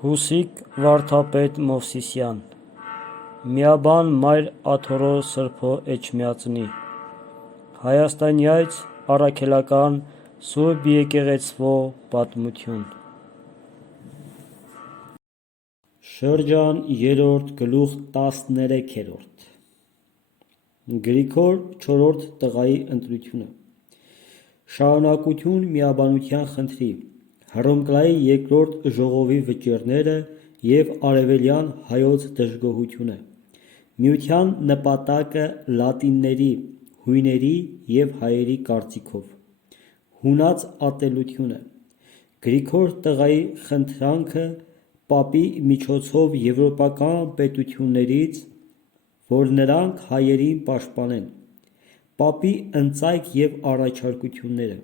Հուսիկ վարդապետ Մովսիսյան Միաբան մայր աթորո սրբո էջմիածնի Հայաստանյայց առաքելական Սուրբ եկեղեցվո պատմություն Շրջան 3-րդ գլուխ 13-րդ Գրիգոր 4-րդ տղայի ընտրությունը Շարունակություն միաբանության խնդրի Հռոմկլայի երկրորդ ժողովի վճիռները և արևելյան հայոց դժգոհությունը Միության նպատակը լատինների, հույների և հայերի կարծիքով Հունած ատելությունը Գրիգոր տղայի խնդրանքը պապի միջոցով եվրոպական պետություններից, որ նրանք հայերին պաշտպանեն Պապի ընծայք և առաջարկությունները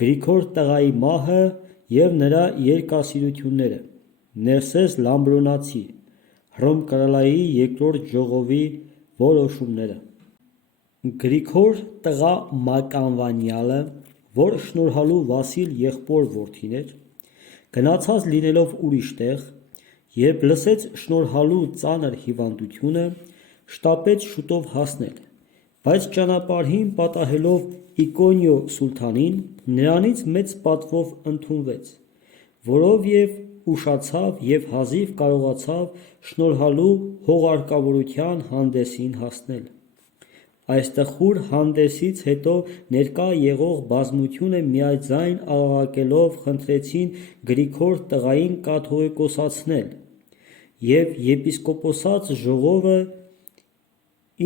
Գրիգոր տղայի մահը և նրա երկասիրությունները Ներսես Լամբրոնացի Հռոմկալայի երկրորդ ժողովի որոշումները Գրիգոր տղա Մականվանյալը, որ շնորհալու Վասիլ եղբոր որդին էր, գնացած լինելով ուրիշ տեղ, երբ լսեց շնորհալու ծանր հիվանդությունը, շտապեց շուտով հասնել, բայց ճանապարհին պատահելով Իկոնիո սուլթանին, նրանից մեծ պատվով ընդունվեց, որով և ուշացավ և հազիվ կարողացավ շնորհալու հողարկավորության հանդեսին հասնել: Այս տխուր հանդեսից հետո ներկա եղող բազմությունը միաձայն աղաղակելով խնդրեցին Գրիգոր տղային կաթողիկոսացնել և եպիսկոպոսաց ժողովը,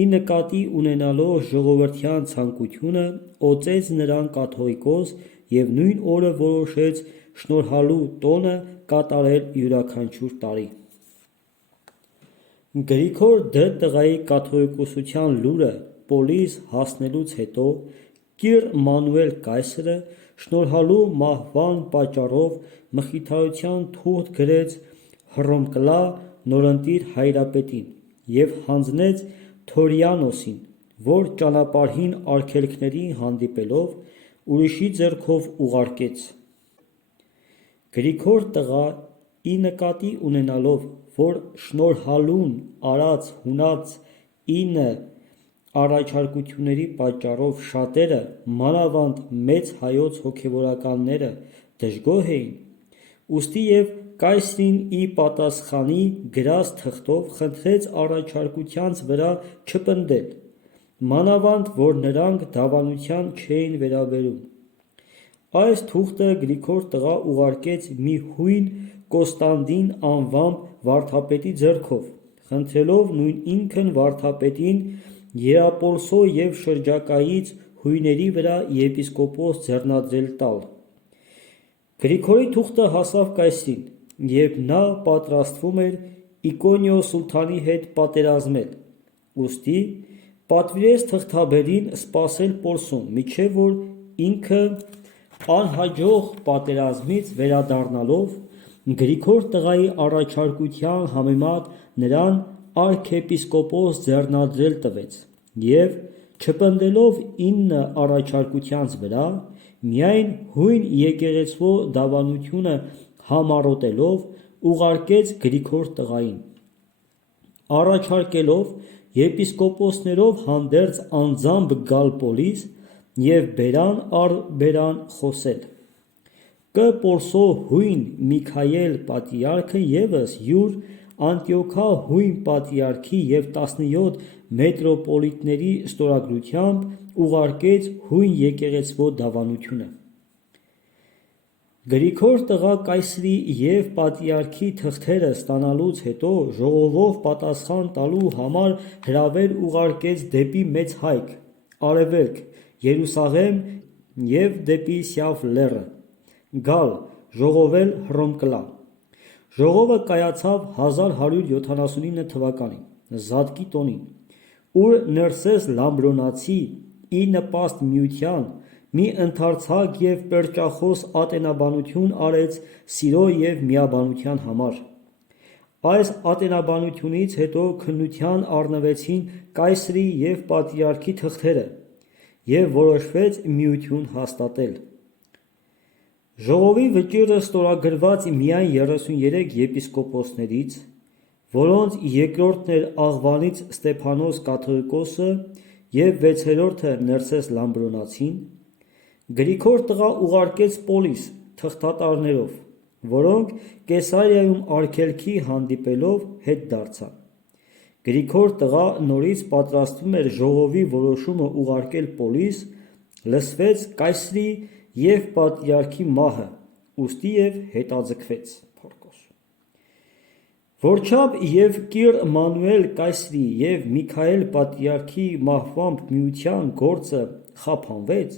ի նկատի ունենալով ժողովրդյան ցանկությունը, օծեց նրան կաթողիկոս և նույն օրը որոշեց շնորհալու տոնը կատարել յուրաքանչյուր տարի: Գրիգոր Դ. տղայի կաթողիկոսության լուրը Պոլիս հասնելուց հետո կիր Մանուել կայսրը շնորհալու մահվան պատճառով մխիթարության թուղթ գրեց Հռոմկլա նորընտիր հայրապետին և հանձնեց Թորիանոսին, որ ճանապարհին արգելքներին հանդիպելով ուրիշի ձեռքով ուղարկեց: Գրիգոր տղա, ի նկատի ունենալով, որ շնորհալուն արած հունած 9 առաջարկությունների պատճառով շատերը, մանավանդ մեծ հայոց հոգևորականները դժգոհ էին, ուստի և կայսրին ի պատասխանի գրած թղթով խնդրեց առաջարկությանց վրա չպնդել, մանավանդ որ նրանք դավանության չէին վերաբերում: Այս թուղթը Գրիգոր տղա ուղարկեց մի հույն Կոստանդին անվամբ վարդապետի ձեռքով, խնդրելով նույն ինքն վարդապետին Երապոլսո և շրջակայից հույների վրա եպիսկոպոս ձեռնադրել տալ: Գրիգորի թուղթը հասավ կայսրին, երբ նա պատրաստվում էր Իկոնիո սուլթանի հետ պատերազմել, ուստի պատվիրեց թղթաբերին սպասել Պոլսում, մինչև որ ինքը անհաջող պատերազմից վերադառնալով Գրիգոր տղայի առաջարկության համեմատ նրան արքեպիսկոպոս ձեռնադրել տվեց և, չպնդելով 9 առաջարկությանց վրա, միայն հույն եկեղեցվո դավանությունը համառոտելով ուղարկեց Գրիգոր տղային, առաջարկելով եպիսկոպոսներով հանդերձ անձամբ գալ Պոլիս և բերան առ բերան խոսել: Կ. Պոլսո հույն Միքայել պատրիարքը ևս յուր Անտիոքիա հույն պատրիարքի և 17 մետրոպոլիտների ստորագրությամբ ուղարկեց հույն եկեղեցվո դավանությունը: Գրիգոր տղա կայսրի և պատրիարքի թղթերը ստանալուց հետո ժողովով պատասխան տալու համար հրավեր ուղարկեց դեպի Մեծ Հայք, Արևելք, Երուսաղեմ և դեպի Սիավ լեռը, գալ ժողովել Հռոմկլա: Ժողովը կայացավ 1179 թվականին, Զատկի տոնին, ուր Ներսես Լամբրոնացի, ի նպաստ միության, մի ընդարձակ և պերճախոս ատենաբանություն արեց սիրո և միաբանության համար: Այս ատենաբանությունից հետո քննության առնվեցին կայսրի և պատրիարքի թղթերը և որոշվեց միություն հաստատել: Ժողովի վճիռը ստորագրված միայն 33 եպիսկոպոսներից, որոնց երկրորդն էր Աղվանից Ստեփանոս Կաթողիկոսը և վեցերորդը Ներսես Լամբրոնացին, Գրիգոր տղա ուղարկեց պոլիս թղթատարներով, որոնք Կեսարիայում արգելքի հանդիպելով հետ դարձան։ Գրիգոր տղա նորից պատրաստվում էր ժողովի որոշումը ուղարկել պոլիս, լսվեց կայսրի և պատրիարքի մահը, ուստի և հետաձգվեց Փորկոս։ Որչափ և Կիր Մանուել կայսրի և Միքայել պատրիարքի մահվամբ Միության գործը խափանվեց,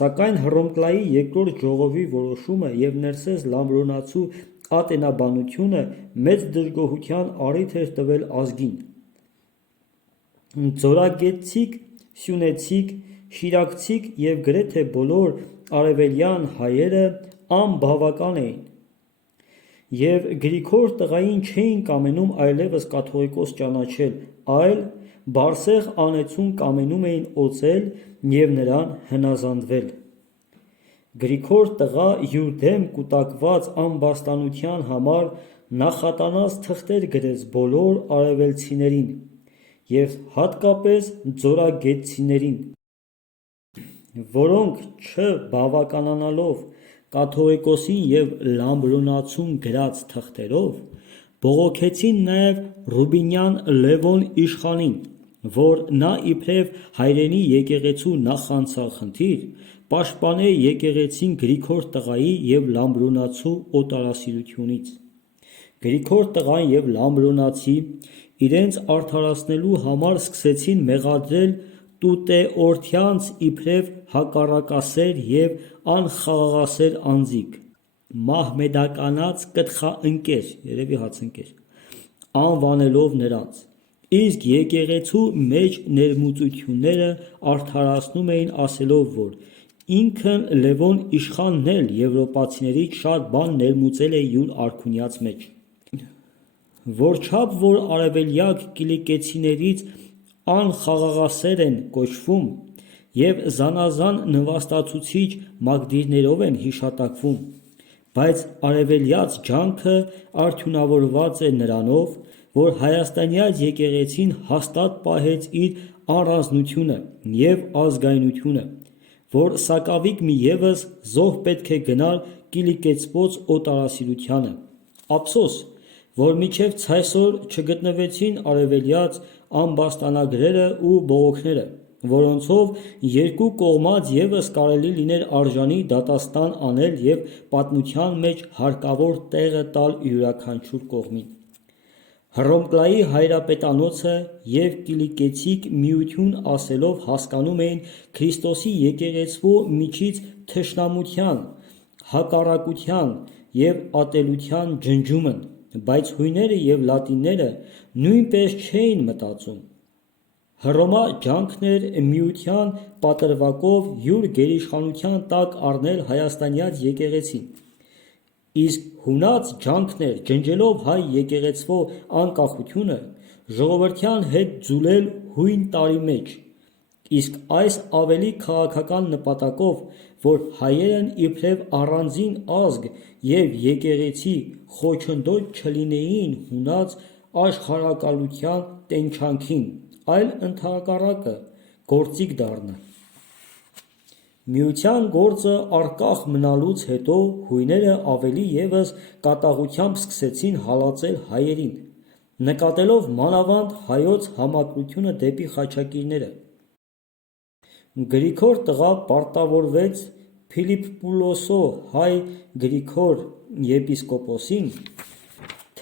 սակայն Հռոմկլայի երկրորդ ժողովի որոշումը և Ներսես Լամբրոնացու ատենաբանությունը մեծ դժգոհության առիթ էր տվել ազգին։ Ձորագետցիք, Սյունեցիք, Շիրակցիք և գրեթե բոլոր արևելյան հայերը անբավական էին և Գրիգոր տղային չէին կամենում այլևս կաթողիկոս ճանաչել, այլ Բարսեղ անեցուն կամենում էին օծել և նրան հնազանդվել։ Գրիգոր տղա յուր դեմ կուտակված ամբաստանության համար նախատանած թղթեր գրեց բոլոր արևելցիներին և հատկապես ձորագետցիներին, որոնք չբավականանալով կաթողիկոսին և Լամբրոնացուն գրած թղթերով, բողոքեցին նաև Ռուբինյան Լևոն իշխանին, որ նա իբրև հայրենի եկեղեցու նախանցյալ խնդիր, պաշտպաներ եկեղեցին Գրիգոր տղայի և Լամբրոնացու օտարասիրությունից։ Գրիգոր տղան և Լամբրոնացի իրենց արդարացնելու համար սկսեցին մեղադրել Տուտեորթյանց իբրև հակառակասեր և անխաղաղասեր անձինք, մահմեդականաց կտխաընկեր, անվանելով նրանց, իսկ եկեղեցու մեջ ներմուծությունները արդարացնում էին ասելով, որ ինքն Լևոն իշխանն էլ եվրոպացիներից շատ բան ներմուծել է յուր արքունյաց մեջ։ Որչափ որ արևելյակ կիլիկեցիներից անխաղաղասեր են կոչվում և զանազան նվաստացուցիչ մակդիրներով են հիշատակվում, բայց արևելյաց ջանքը արդյունավորված է նրանով, որ հայաստանյաց եկեղեցին հաստատ պահեց իր առանձնությունը և ազգայնությունը, որ սակավիկ մի ևս զոհ պետք է գնար կիլիկեցված օտարասիրությանը։ Ափսոս, որ մինչև ցայսօր չգտնվեցին արևելյաց ամբաստանագրերը ու բողոքները, որոնցով երկու կողմած ևս կարելի լիներ արժանի դատաստան անել և պատմության մեջ հարկավոր տեղը տալ յուրաքանչյուր կողմին։ Հռոմկլայի հայրապետանոցը և կիլիկեցիք միություն ասելով հասկանում էին Քրիստոսի եկեղեցու միջից թշնամության, հակառակության և ատելության ջնջումն, բայց հույները և լատինները նույնպես չէին մտածում։ Հռոմյա ջանքն էր Միության պատրվակով յուր գերիշխանության տակ առնել հայաստանյաց եկեղեցին, իսկ հունաց ջանքն էր ջնջելով հայ եկեղեցվո անկախությունը ժողովրդյան հետ ձուլել հույն տարի մեջ, իսկ այս ավելի քաղաքական նպատակով, որ հայերն իբրև առանձին ազգ և եկեղեցի խոչընդոտ չլինեին հունաց աշխարհակալության տենչանքին, այլ ընդհակառակը գործիք դառնան։ Միության գործը առկախ մնալուց հետո հույները ավելի ևս կատաղությամբ սկսեցին հալածել հայերին, նկատելով մանավանդ հայոց համակրությունը դեպի խաչակիրները։ Գրիգոր տղա պարտավորվեց Փիլիպպուլոսո հայ Գրիգոր եպիսկոպոսին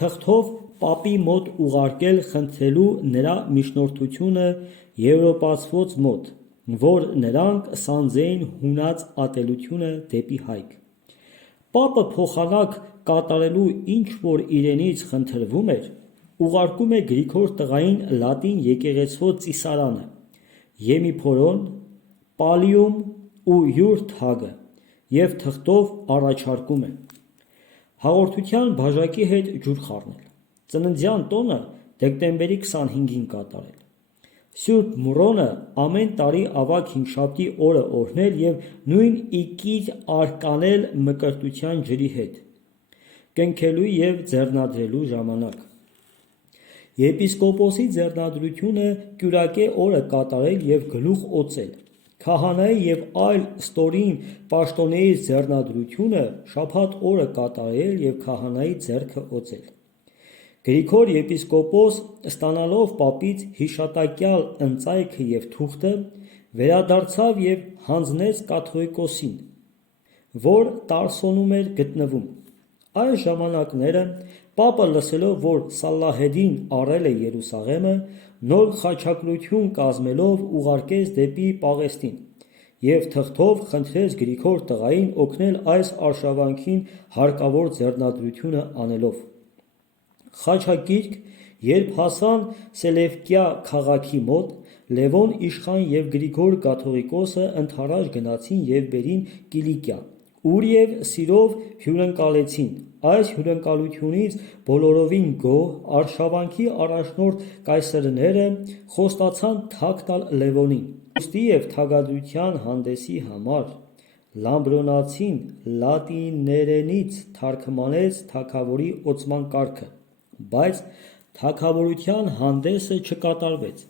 թղթով պապի մոտ ուղարկել խնդրելու նրա միջնորդությունը եվրոպացվոց մոտ, որ նրանք սանձեին հունաց ատելությունը դեպի հայք։ Պապը փոխանակ կատարելու ինչ որ իրենից խնդրվում էր, ուղարկում է Գրիգոր տղային լատին եկեղեցվո ծիսարանը, Եմիփորոն, Պալիում ու յուր թագը և թղթով առաջարկում է. հաղորդության բաժակի հետ ջուր խառնել, ծննդյան տոնը դեկտեմբերի 25-ին կատարել, Սուրբ Մուրոնը ամեն տարի ավագ հինգշաբթի օրը օրհնել եւ նույն իքիր արկանել մկրտության ջրի հետ, կնքելու եւ ձեռնադրելու ժամանակ։ Եպիսկոպոսի ձեռնադրությունը կյուրակե օրը կատարել եւ գլուխ օծել։ Քահանայի եւ այլ ստորին պաշտոնեի ձեռնադրությունը շաբաթ օրը կատարել եւ քահանայի ձեռքը օծել։ Գրիգոր եպիսկոպոս ստանալով պապից հիշատակյալ ընծայքը եւ թուղթը վերադարձավ եւ հանձնեց կաթողիկոսին, որ Տարսոնում էր գտնվում։ Այս ժամանակները պապը լսելով, որ Սալահեդին առել է Երուսաղեմը, նոր խաչակրություն կազմելով ուղարկեց դեպի Պաղեստին եւ թղթով խնդրեց Գրիգոր տղային օգնել այս արշավանքին հարկավոր ձեռնադրությունը անելով։ Խաչակիրք, երբ հասան Սելևկիա քաղաքի մոտ, Լևոն իշխան եւ Գրիգոր կաթողիկոսը ընդառաջ գնացին եւ բերին Կիլիկիա, ուր եւ սիրով հյուրընկալեցին։ Այս հյուրընկալությունից բոլորովին գոհ արշավանքի առաջնորդ կայսրները խոստացան թագ տալ Լևոնին։ Ուստի եւ թագադրության հանդեսի համար Լամբրոնացին լատիներենից թարգմանեց թագավորի օծման կարգը, բայց թագավորության հանդեսը չկատարվեց,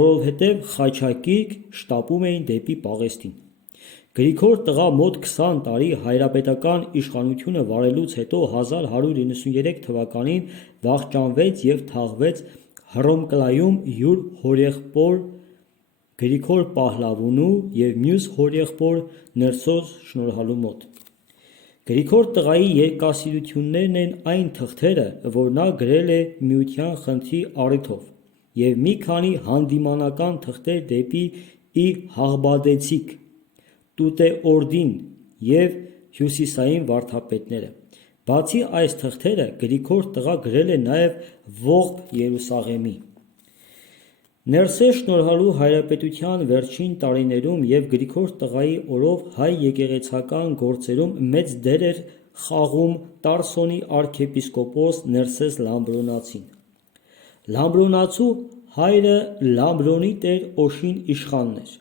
որովհետև խաչակիրք շտապում էին դեպի Պաղեստին։ Գրիգոր տղա մոտ 20 տարի հայրապետական իշխանությունը վարելուց հետո 1193 թվականին վախճանվեց եւ թաղվեց Հռոմկլայում յուր հորեղբոր Գրիգոր Պահլավունու եւ մյուս հորեղբոր Ներսոս Շնորհալու մոտ։ Գրիգոր տղայի երկասիրություններն են այն թղթերը, որ նա գրել է Միության խնդրի առիթով, եւ մի քանի հանդիմանական թղթեր դեպի ի Հաղբադեցիք, Տուտեորդին եւ հյուսիսային վարդապետները։ Բացի այս թղթերը, Գրիգոր տղա գրել է նաեւ Ողբ Երուսաղեմի։ Ներսես Շնորհալու հայրապետության վերջին տարիներում եւ Գրիգոր տղայի օրով հայ եկեղեցական գործերում մեծ դեր էր խաղում Տարսոնի արքեպիսկոպոս Ներսես Լամբրոնացին։ Լամբրոնացու հայրը Լամբրոնի տեր Օշին իշխանն էր,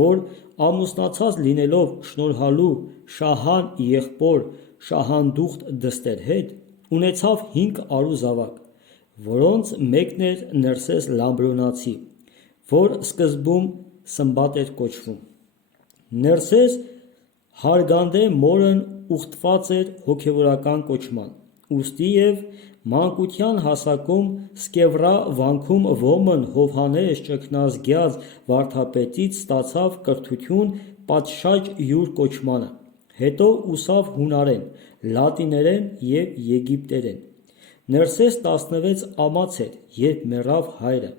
որ ամուսնացած լինելով Շնորհալու Շահան եղբոր Շահանդուխտ դստեր հետ, ունեցավ 5 արու զավակ, որոնց մեկն էր Ներսես Լամբրոնացի, որ սկզբում Սմբատ էր կոչվում։ Ներսես հարգանդե մորն ուխտված էր հոգևորական կոչման, ուստի եւ մանկության հասակում Սկևրա վանքում ոմն Հովհաննես ճգնազգյաց վարդապետից ստացավ կրթություն պատշաճ յուր կոչմանը, հետո ուսավ հունարեն, լատիներեն եւ եգիպտերեն։ Ներսես 16 ամաց էր, երբ մեռավ հայրը,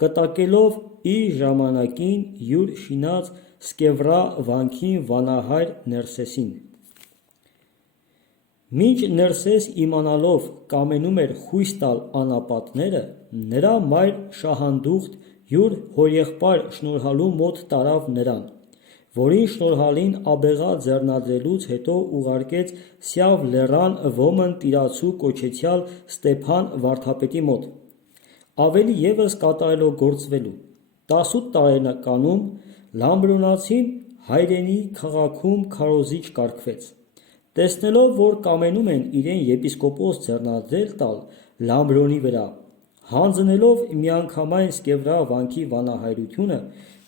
կտակելով իր ժամանակին յուր շինած Սկևրա վանքին վանահայր Ներսեսին։ Մինչ Ներսես իմանալով կամենում էր խույս տալ անապատները, նրա մայր Շահանդուխտ յուր հորեղբայր Շնորհալու մոտ տարավ նրան, որին Շնորհալին աբեղա ձեռնադրելուց հետո ուղարկեց Սյավ լեռան ոմն տիրացու կոչեցյալ Ստեփան վարդապետի մոտ, ավելի եւս կատարելագործվելու։ 18 տարեկանում Լամբրոնացին հայրենի քաղաքում քարոզիչ կարգվեց։ Տեսնելով, որ կամենում են իրեն եպիսկոպոս ձեռնադրել տալ Լամբրոնի վրա, հանձնելով միանգամայն Սկևրա վանքի վանահայրությունը,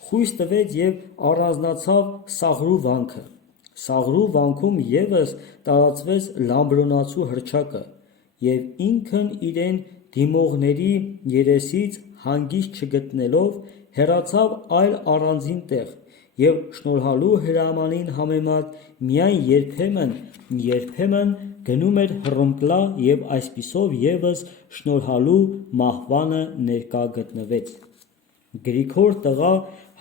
խույս տվեց եւ առանձնացավ Սաղրու վանքը։ Սաղրու վանքում եւս տարածվեց Լամբրոնացու հռչակը, եւ ինքն իրեն դիմողների երեսից հանգիստ չգտնելով հեռացավ այլ առանձին տեղ եւ Շնորհալու հրամանին համեմատ միայն երբեմն գնում էր Հռոմկլա եւ այսպիսով եւս Շնորհալու մահվանը ներկա գտնվեց։ Գրիգոր տղա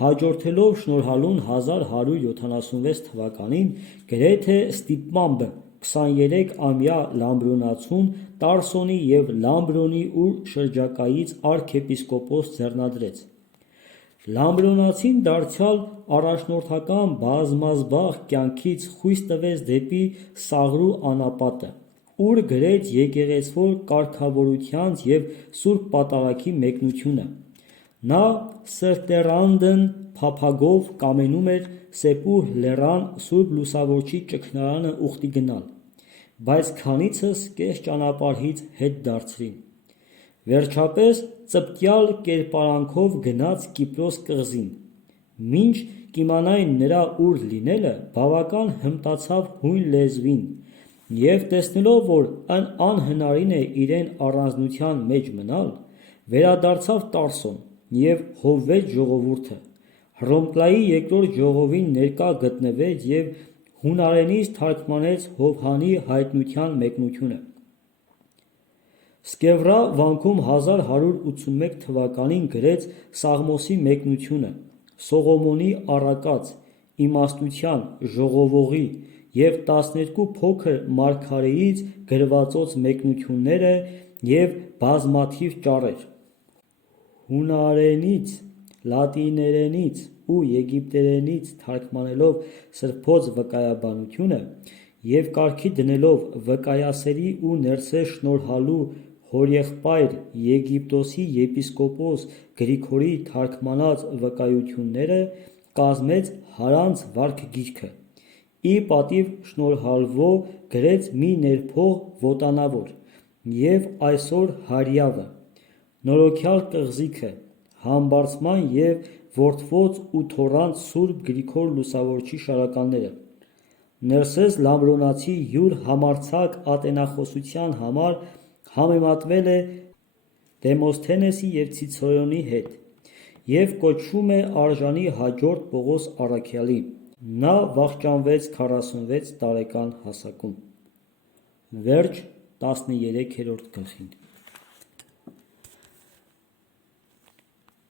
հաջորդելով Շնորհալուն 1176 թվականին գրեթե ստիպմամբ 23-ամյա Լամբրոնացուն Տարսոնի եւ Լամբրոնի ու շրջակայից արքեպիսկոպոս ձեռնադրեց։ Լամբրոնացին դարձյալ առաջնորդական բազմազբաղ կյանքից խույս տվեց դեպի Սաղրու անապատը, ուր գրեց եկեղեցվոր կարգավորությանց եւ Սուրբ Պատարագի մեկնությունը։ Նա Սրտերանդն փափագով կամենում էր Սեպուր լեռան Սուրբ Լուսավորչի ճգնարանը ուխտի գնալ, բայց քանիցս կես ճանապարհից հետ դարձրին։ Վերջապես ծպտյալ կերպարանքով գնաց Կիպրոս կղզին։ Մինչ կիմանային նրա ուր լինելը, բավական հմտացավ հույն լեզվին, և տեսնելով, որ անհնարին է իրեն առանձնության մեջ մնալ, վերադարձավ Տարսոն և հովվեց ժողովուրդը, Հռոմկլայի երկրորդ ժողովին ներկա գտնվեց և հունարենից թարգմանեց Հովհանի հայտնության մեկնությունը։ Սկևրա վանքում 1181 թվականին գրեց Սաղմոսի մեկնությունը, Սողոմոնի առակաց, իմաստության, ժողովողի և 12 փոքր մարգարեից գրվածոց մեկնությունները և բազմաթիվ ճառեր։ Հունարենից, լատիներենից ու եգիպտերենից թարգմանելով սրբոց վկայաբանությունը և կարգի դնելով վկայասերի ու ներսես շնորհալու հորեղբայր Եգիպտոսի եպիսկոպոս Գրիգորի թարգմանած վկայությունները, կազմեց Հարանց վարքգիրքը, ի պատիվ շնորհալվո գրեց մի ներփող ոտանավոր, և այսօր հարյավը, նորոգյալ կղզիքը, համբարձման և որդվոց ու թոռանց Սուրբ Գրիգոր Լուսավորչի շարականները։ Ներսես Լամբրոնացի յուր համարձակ ատենախոսության համար համեմատվել է Դեմոսթենեսի և Ցիցերոնի հետ և կոչվում է արժանի հաջորդ Պողոս առաքյալի։ Նա վախճանվեց 46 տարեկան հասակում։ Վերջ 13-րդ գլխին։